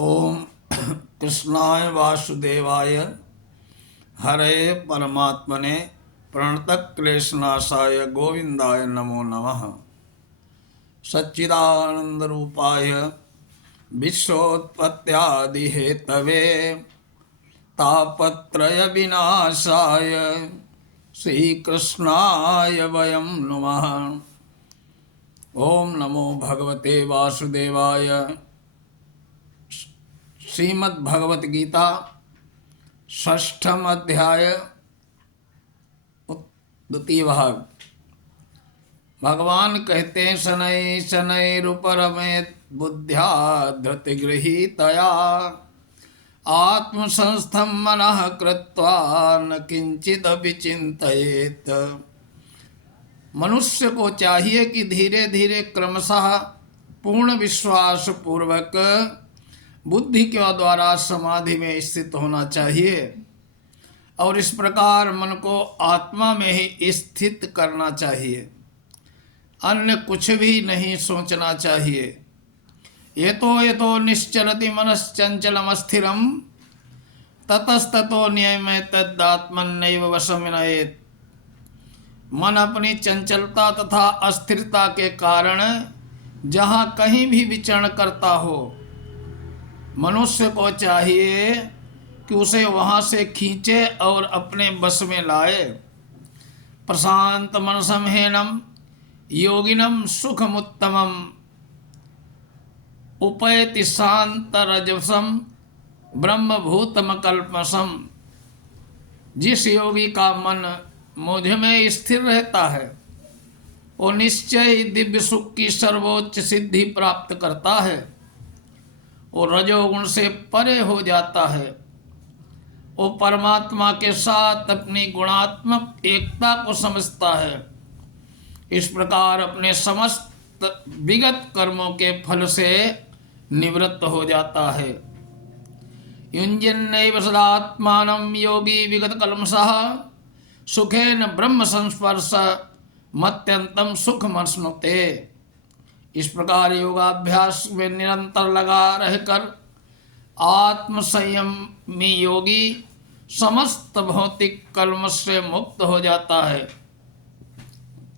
ओम कृष्णाय वासुदेवाय हरे परमात्मने प्रणतक्लेशनाशाय गोविंदाय नमो नमः। सच्चिदानंदरूपाय विश्वोत्पत्त्यादिहेतवे तापत्रय विनाशाय श्रीकृष्णाय वयं नुमः। ओम नमो भगवते वासुदेवाय। श्रीमद् भगवत गीता षष्ठम अध्याय द्वितीय भाग। भगवान कहते हैं शनै शनैरुपरमेत बुद्ध्या धृतिगृहीतया आत्मसंस्थं मनः कृत्वा न किंचिदपि चिंतयेत। मनुष्य को चाहिए कि धीरे धीरे क्रमशः पूर्ण विश्वास पूर्वक बुद्धि के द्वारा समाधि में स्थित होना चाहिए और इस प्रकार मन को आत्मा में ही स्थित करना चाहिए। अन्य कुछ भी नहीं सोचना चाहिए। यतो निश्चलति मनश्चंचलम स्थिरम ततस्ततो नियमे तदात्मन्नैव वशं विनयेत्। मन अपनी चंचलता तथा अस्थिरता के कारण जहाँ कहीं भी विचरण करता हो, मनुष्य को चाहिए कि उसे वहाँ से खींचे और अपने बस में लाए। प्रशांत मनसम हेनम योगिनम सुखमुत्तमम उपैति शांत रजसम ब्रह्मभूतम कल्पसम। जिस योगी का मन मुझ में स्थिर रहता है वो निश्चय दिव्य सुख की सर्वोच्च सिद्धि प्राप्त करता है। वो रजोगुण से परे हो जाता है। वो परमात्मा के साथ अपनी गुणात्मक एकता को समझता है। इस प्रकार अपने समस्त विगत कर्मों के फल से निवृत्त हो जाता है। युञ्जन्नैव सदात्मानं योगी विगत कल्मषः सुखेन ब्रह्म संस्पर्श मत्यंतम सुखमश्नुते। इस प्रकार योगाभ्यास में निरंतर लगा रहकर आत्म संयमी योगी समस्त भौतिक कल्मष से मुक्त हो जाता है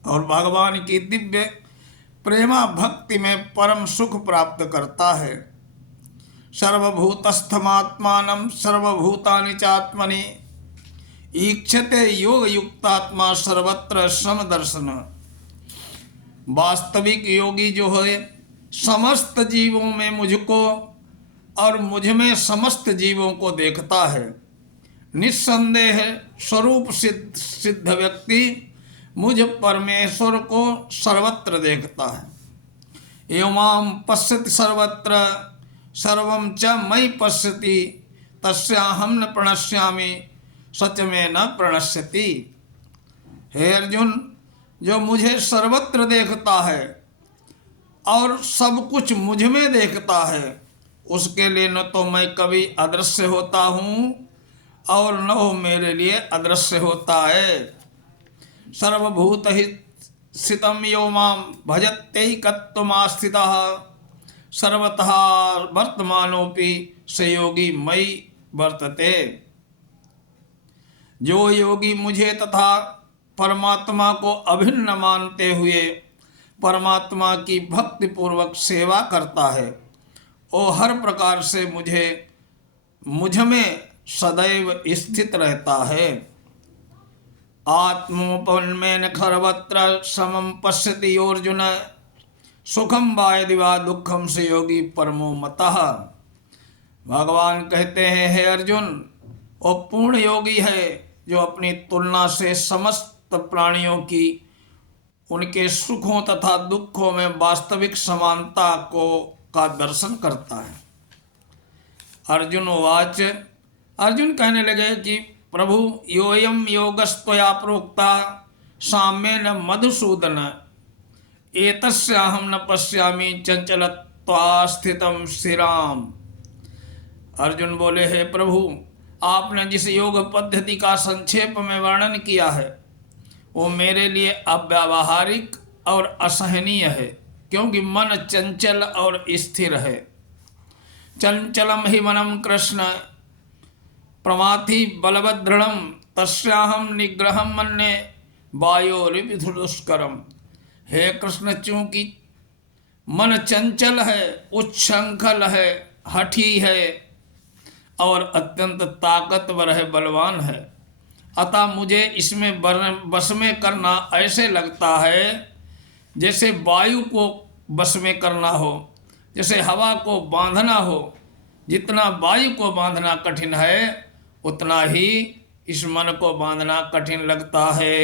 और भगवान की दिव्य प्रेमा भक्ति में परम सुख प्राप्त करता है। सर्वभूतस्थमात्मानं सर्वभूतानि चात्मनि ईक्षते योग युक्तात्मा सर्वत्र समदर्शन। वास्तविक योगी जो है समस्त जीवों में मुझको और मुझ में समस्त जीवों को देखता है। निस्संदेह स्वरूप सिद्ध व्यक्ति मुझ परमेश्वर को सर्वत्र देखता है। एवं पश्यति सर्वत्र सर्वं च मयि पश्यति तस्याहं न प्रणश्यामि सच में न प्रणश्यति। हे अर्जुन, जो मुझे सर्वत्र देखता है और सब कुछ मुझ में देखता है उसके लिए न तो मैं कभी अदृश्य होता हूँ और न वो मेरे लिए अदृश्य होता है। सर्वभूत हि स्थितं यो मां भजत्यैकत्वमास्थितः सर्वतः वर्तमानोऽपि स योगी मयि वर्तते। जो योगी मुझे तथा परमात्मा को अभिन्न मानते हुए परमात्मा की भक्ति पूर्वक सेवा करता है वो हर प्रकार से मुझ में सदैव स्थित रहता है। आत्मोपन्मेन खर्वत्र समं पश्यति योर्जुन सुखम वा यदि वा दुखम से योगी परमो मतः। भगवान कहते हैं, हे अर्जुन, वो पूर्ण योगी है जो अपनी तुलना से समस्त प्राणियों की उनके सुखों तथा दुखों में वास्तविक समानता का दर्शन करता है। अर्जुन उवाच। अर्जुन कहने लगे कि प्रभु योऽयं योगस्त्वया प्रोक्ता साम्येन मधुसूदन एतस्याहं न पश्यामि चंचलत्वास्थितं स्थिराम। अर्जुन बोले, हे प्रभु, आपने जिस योग पद्धति का संक्षेप में वर्णन किया है वो मेरे लिए अव्यावहारिक और असहनीय है, क्योंकि मन चंचल और स्थिर है। चंचलम हि मनम कृष्ण प्रमाथि बलवदृढ़ तस्याहम निग्रहम मन्ये वायोरिविधुदुष्करम। हे कृष्ण, चूंकि मन चंचल है, उच्छृंखल है, हठी है और अत्यंत ताकतवर है, बलवान है, अतः मुझे इसमें बस में करना ऐसे लगता है जैसे वायु को बस में करना हो, जैसे हवा को बांधना हो। जितना वायु को बांधना कठिन है उतना ही इस मन को बांधना कठिन लगता है।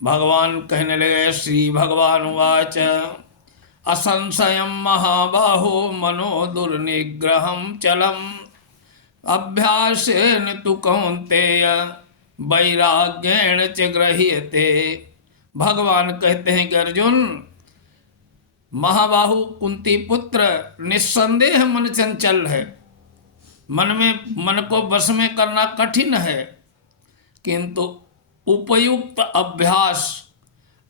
भगवान कहने लगे, श्री भगवान उवाच असंशयम महाबाहो मनो दुर्निग्रहम चलम अभ्यासेन तु कौन्तेय वैराग्येण च गृह्यते। भगवान कहते हैं कि अर्जुन, महाबाहु कुंती पुत्र, निस्संदेह मन चंचल है, मन को वश में करना कठिन है, किंतु उपयुक्त अभ्यास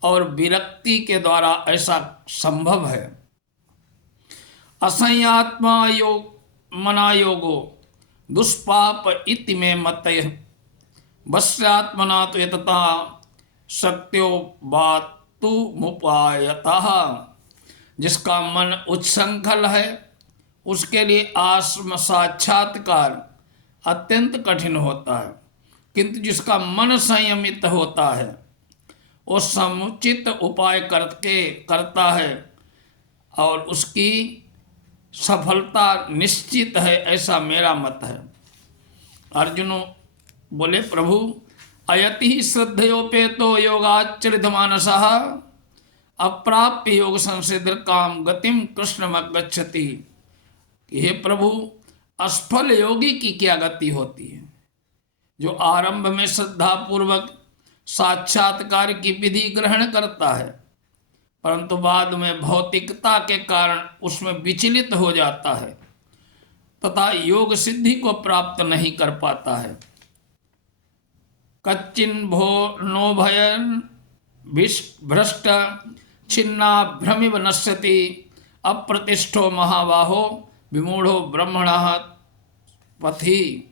और विरक्ति के द्वारा ऐसा संभव है। असंयात्मा योग मना योगो दुष्पाप इति में मतय वश्यात्मना तो यतता सत्यो बातु मुपायतः। जिसका मन उच्छृंखल है उसके लिए आत्म साक्षात्कार अत्यंत कठिन होता है, किंतु जिसका मन संयमित होता है वो समुचित उपाय करता है और उसकी सफलता निश्चित है, ऐसा मेरा मत है। अर्जुन बोले, प्रभु अयति श्रद्धयोपेतो योगाचरित मानसः अप्राप्य योग संसिद्ध काम गतिम कृष्णमगच्छति। हे प्रभु, असफल योगी की क्या गति होती है? जो आरंभ में श्रद्धा पूर्वक साक्षात्कार की विधि ग्रहण करता है परंतु बाद में भौतिकता के कारण उसमें विचलित हो जाता है तथा योग सिद्धि को प्राप्त नहीं कर पाता है। कच्चिन भो नो भयन भ्रष्ट छिन्ना भ्रमिव नश्यति अप्रतिष्ठो महाबाहो विमूढ़ो ब्रह्मणः पथि।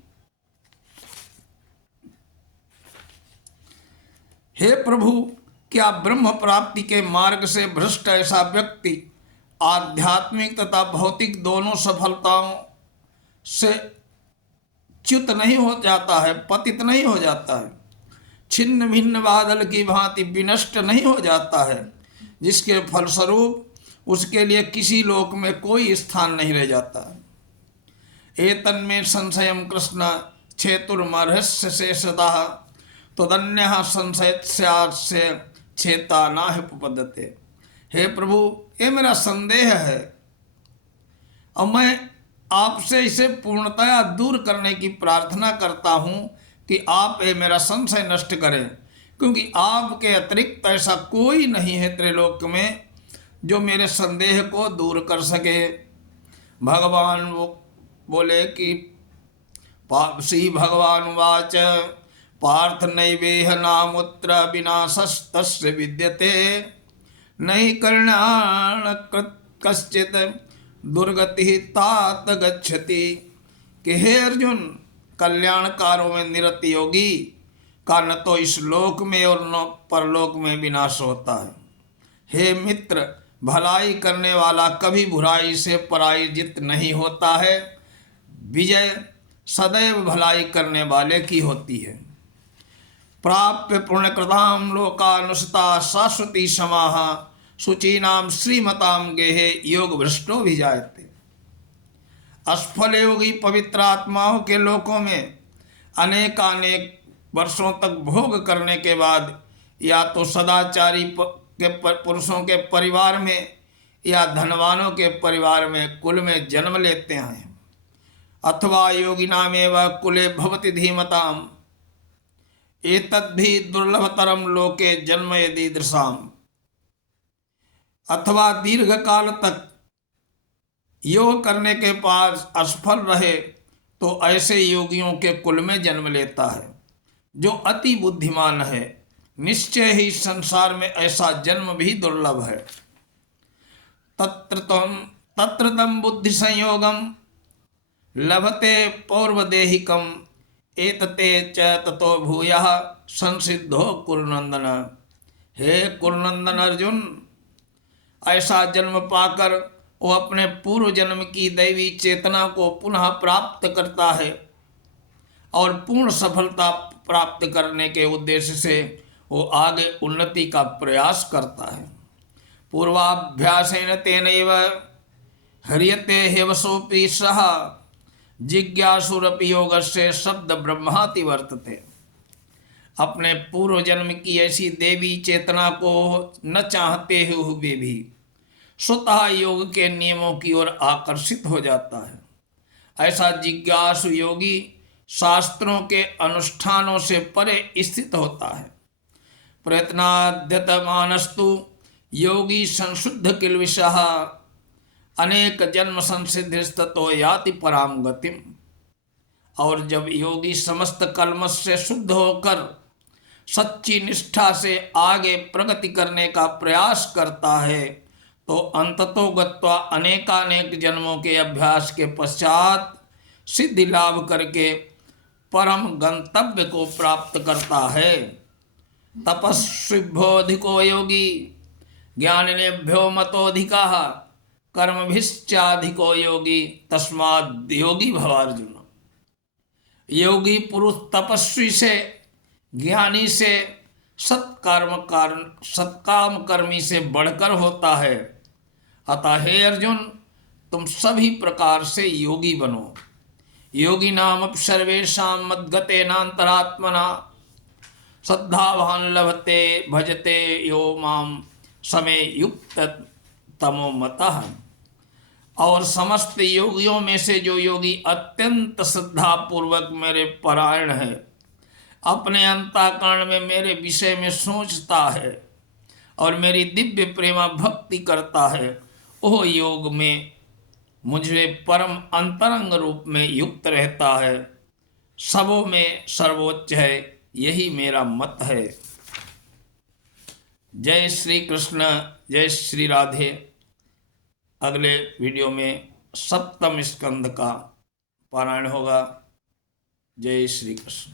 हे प्रभु, क्या ब्रह्म प्राप्ति के मार्ग से भ्रष्ट ऐसा व्यक्ति आध्यात्मिक तथा भौतिक दोनों सफलताओं से च्युत नहीं हो जाता है, पतित नहीं हो जाता है, छिन्न भिन्न बादल की भांति विनष्ट नहीं हो जाता है, जिसके फलस्वरूप उसके लिए किसी लोक में कोई स्थान नहीं रह जाता है। एतन्मे संशयम कृष्ण छेतुर्मर्हस्य शेषतः तदन्यः संशयस्यास्य छेता नाहि उपपद्यते। हे प्रभु, ये मेरा संदेह है और मैं आपसे इसे पूर्णतया दूर करने की प्रार्थना करता हूँ कि आप ये मेरा संशय नष्ट करें, क्योंकि आपके अतिरिक्त ऐसा कोई नहीं है त्रिलोक में जो मेरे संदेह को दूर कर सके। भगवान वो बोले कि श्री भगवान वाच पार्थ नैवेह नामुत्र विनाशस्तस्य विद्यते नहि कर्णाण कश्चित दुर्गति तात गच्छति। कि हे अर्जुन, कल्याणकारों में निरत योगी का न तो इस लोक में और न परलोक में विनाश होता है। हे मित्र, भलाई करने वाला कभी बुराई से पराजित नहीं होता है। विजय सदैव भलाई करने वाले की होती है। प्राप्य पुण्यकृताम लोकानुसता शाश्वती समाह शुचीनाम श्रीमताम गेहे योग भ्रष्टो भी जायते। असफल योगी पवित्र आत्माओं के लोकों में अनेकानेक वर्षों तक भोग करने के बाद या तो सदाचारी के पुरुषों के परिवार में या धनवानों के परिवार में कुल में जन्म लेते हैं, अथवा योगिनामेव कुले भवति धीमताम एतद्धि दुर्लभतरम लोके जन्म यदीदृशाम। अथवा दीर्घ काल तक योग करने के पास असफल रहे तो ऐसे योगियों के कुल में जन्म लेता है जो अति बुद्धिमान है। निश्चय ही संसार में ऐसा जन्म भी दुर्लभ है। तत्र तम बुद्धि संयोगम लभते पौर्वदेहिकम एतते च ततो भूयः संसिद्धो कुरुनंदन। हे कुरुनंदन अर्जुन, ऐसा जन्म पाकर वो अपने पूर्व जन्म की दैवी चेतना को पुनः प्राप्त करता है और पूर्ण सफलता प्राप्त करने के उद्देश्य से वो आगे उन्नति का प्रयास करता है। पूर्वाभ्यासेन तेनैव ह्रियते हेवसोऽपि सः जिज्ञासुरपि योगस्य शब्द ब्रह्माति वर्तते। अपने पूर्व जन्म की ऐसी देवी चेतना को न चाहते हुए भी स्वतः योग के नियमों की ओर आकर्षित हो जाता है। ऐसा जिज्ञासु योगी शास्त्रों के अनुष्ठानों से परे स्थित होता है। प्रयत्नाद्यतमानस्तु योगी संशुद्ध किल्बिषः अनेक जन्म संसिद्धिस्ततो याति पराम गतिम। और जब योगी समस्त कल्मश से शुद्ध होकर सच्ची निष्ठा से आगे प्रगति करने का प्रयास करता है तो अंततो गत्वा अनेकानेक जन्मों के अभ्यास के पश्चात सिद्धि लाभ करके परम गंतव्य को प्राप्त करता है। तपस्विभ्योऽधिको योगी ज्ञानिनेभ्यो मतोऽधिकः कर्मभिश्चाधिको योगी तस्माद् योगी भवार्जुन। योगी पुरुष तपस्वी से, ज्ञानी से, सत्काम कर्मी से बढ़कर होता है। अतः हे अर्जुन, तुम सभी प्रकार से योगी बनो। योगी नाम सर्वेषां मद्गतेनान्तरात्मना श्रद्धावान् लभते भजते यो माम समे युक्त तमो मतः। और समस्त योगियों में से जो योगी अत्यंत श्रद्धा पूर्वक मेरे परायण है, अपने अंतःकरण में मेरे विषय में सोचता है और मेरी दिव्य प्रेमा भक्ति करता है, वह योग में मुझे परम अंतरंग रूप में युक्त रहता है। सबों में सर्वोच्च है, यही मेरा मत है। जय श्री कृष्ण, जय श्री राधे। अगले वीडियो में सप्तम स्कंद का पारायण होगा। जय श्री कृष्ण।